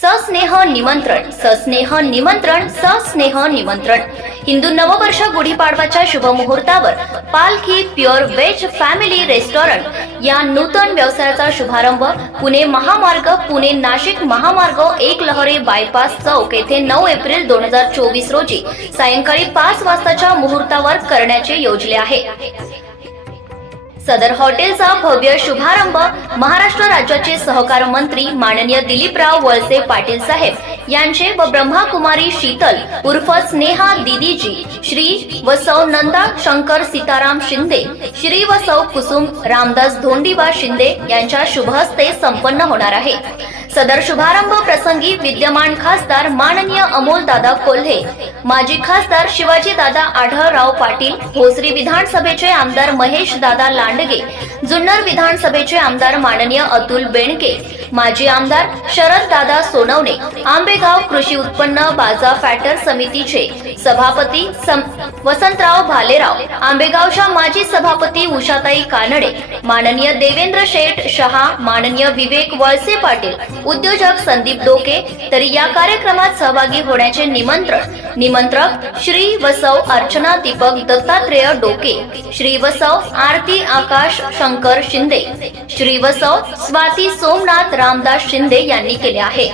सस्नेह निमंत्रण सस्नेह निमंत्रण सस्नेह निमंत्रण. हिंदू नववर्ष गुढीपाडवाच्या शुभ मुहूर्तावर पालखी प्युअर वेज फॅमिली रेस्टॉरंट या नूतन व्यवसायाचा शुभारंभ पुणे महामार्ग पुणे नाशिक महामार्ग एक लहरी बायपास चौक येथे नऊ एप्रिल दोन हजार चोवीस रोजी सायंकाळी पाच वाजताच्या मुहूर्तावर करण्याचे योजले आहे. सदर हॉटेलचा भव्य शुभारंभ महाराष्ट्र राज्याचे सहकार मंत्री माननीय दिलीपराव वळसे पाटील साहेब यांचे व ब्रह्माकुमारी शीतल उर्फ स्नेहा दिदीजी श्री व सौ नंदा शंकर सीताराम शिंदे श्री व सौ कुसुम रामदास धोंडीबा शिंदे यांच्या शुभ हस्ते संपन्न होणार आहे. सदर शुभारंभ प्रसंगी विद्यमान खासदार माननीय अमोल दादा कोल्हे माजी खासदार शिवाजी दादा आढळराव पाटील भोसरी विधानसभेचे आमदार महेश दादा लांडगे जुन्नर विधानसभेचे आमदार माननीय अतुल बेणके माजी आमदार शरद दादा सोनवणे आंबेगाव कृषी उत्पन्न बाजार फॅटर समितीचे सभापती सम- वसंतराव भालेराव आंबेगावच्या माजी सभापती उषाताई कानडे माननीय देवेंद्र शेठ शहा माननीय विवेक वळसे पाटील उद्योजक संदीप डोके तर या कार्यक्रमात सहभागी होण्याचे निमंत्रण निमंत्रक श्री वसव अर्चना दीपक दत्तात्रेय डोके श्री वसव आरती आकाश शंकर शिंदे श्री वसव स्वाती सोमनाथ रामदास शिंदे यांनी केले आहे.